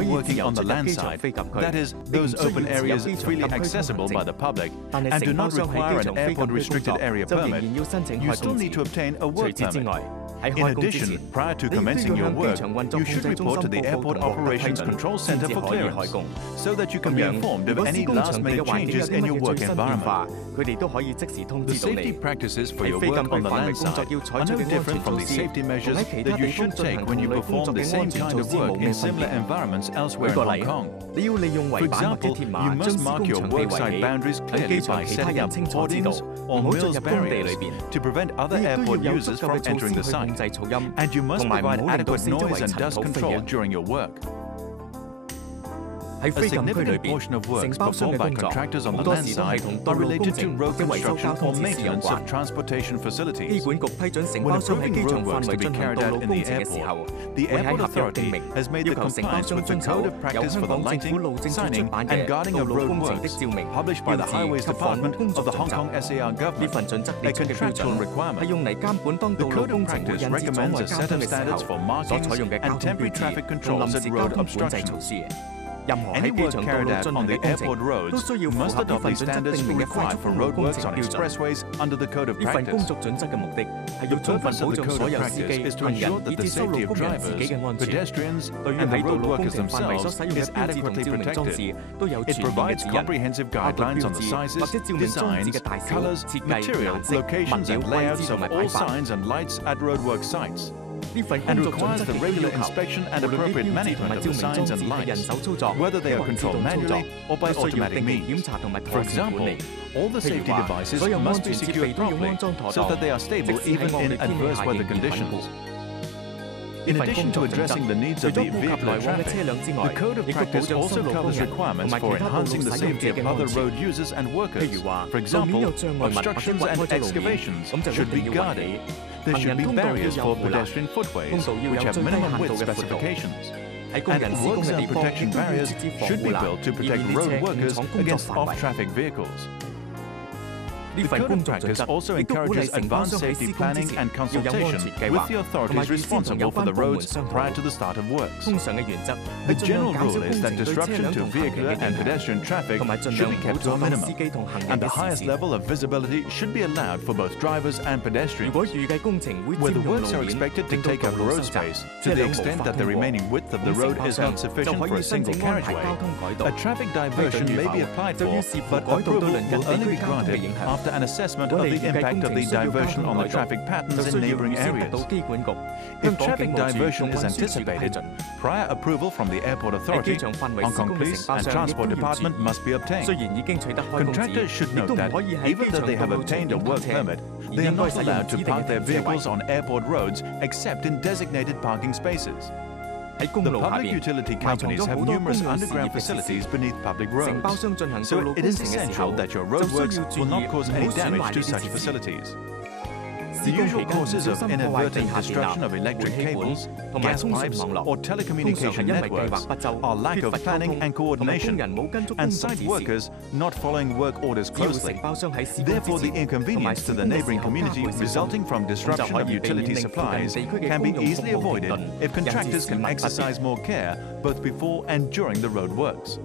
you're working on the land side, that is, those open areas freely accessible by the public, and do not require an airport-restricted area permit, you still need to obtain a work permit. In addition, prior to commencing your work, you should report to the Airport Operations Control Center for clearance, so that you can be informed of any last-minute changes in your work environment. The safety practices for your work on the land side are no different from the safety measures that you should take when you perform the same kind of work in similar environments elsewhere in Hong Kong. For example, you must mark your worksite boundaries clearly by setting up hoardings or mills barriers to prevent other airport users from entering the site. And you must provide adequate noise and dust control during your work. A significant portion of works performed by contractors on the land side are related to road construction or maintenance of transportation facilities. When approving roadworks to be carried out in the airport, the Airport Authority has made the compliance with the Code of Practice for the Lighting, Signing and Guarding of Roadworks, published by the Highways Department of the Hong Kong SAR Government, a contractual requirement. The Code of Practice recommends a set of standards for markings and temporary traffic controls at road obstructions. Any work carried out on the airport roads must adopt the standards required for roadworks on expressways under the Code of Practice. The purpose of the Code of Practice is to ensure that the safety of drivers, pedestrians, and the road workers themselves is adequately protected. It provides comprehensive guidelines on the sizes, designs, colors, material, locations, and layouts of all signs and lights at roadwork sites, and requires the regular inspection and appropriate management of the signs and lights, whether they are controlled manually or by automatic means. For example, all the safety devices must be secured properly so that they are stable even in adverse weather conditions. In addition to addressing the needs of the vehicular traffic, the Code of Practice also covers requirements for enhancing the safety of other road users and workers. For example, obstructions and excavations should be guarded. There should be barriers for pedestrian footways, which have minimum width specifications. And work-zone protection barriers should be built to protect road workers against off-traffic vehicles. The Code of Practice also encourages advanced safety planning and consultation with the authorities responsible for the roads prior to the start of works. The general rule is that disruption to vehicular and pedestrian traffic should be kept to a minimum, and the highest level of visibility should be allowed for both drivers and pedestrians. Where the works are expected to take up road space to the extent that the remaining width of the road is not sufficient for a single carriageway, a traffic diversion may be applied for, but approval will only be granted after an assessment of the impact of the diversion on the traffic patterns in neighboring areas. If traffic diversion is anticipated, prior approval from the Airport Authority, Hong Kong Police and Transport Department must be obtained. Contractors should note that even though they have obtained a work permit, they are not allowed to park their vehicles on airport roads except in designated parking spaces. The public utility companies have numerous underground facilities beneath public roads, so it is essential that your roadworks will not cause any damage to such facilities. The usual causes of inadvertent destruction of electric cables, gas pipes, or telecommunication networks are lack of planning and coordination, and site workers not following work orders closely. Therefore, the inconvenience to the neighboring community resulting from disruption of utility supplies can be easily avoided if contractors can exercise more care both before and during the road works.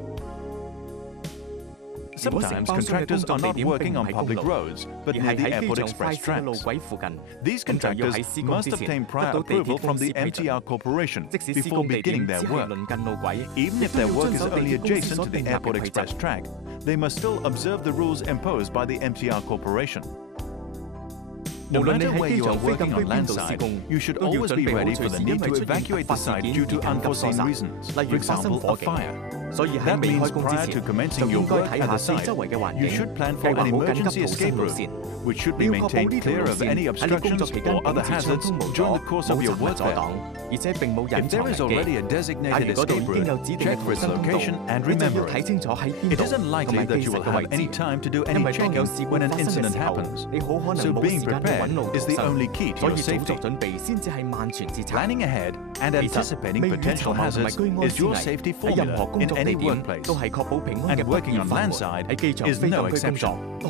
Sometimes contractors are not working on public roads, but near the airport express tracks. These contractors must obtain prior approval from the MTR Corporation before beginning their work. Even if their work is only adjacent to the airport express track, they must still observe the rules imposed by the MTR Corporation. No matter where you are working on landside, you should always be ready for the need to evacuate the site due to unforeseen reasons, for example, a fire. That means prior to commencing your work at the site, you should plan for an emergency escape route, which should be maintained clear of any obstructions or other hazards during the course of your work there. If there is already a designated escape route, check for its location and remember it. It isn't likely that you will have any time to do any checking when an incident happens, so being prepared is the only key to your safety. Planning ahead and anticipating potential hazards is your safety formula in any workplace, and working on landside is no exception.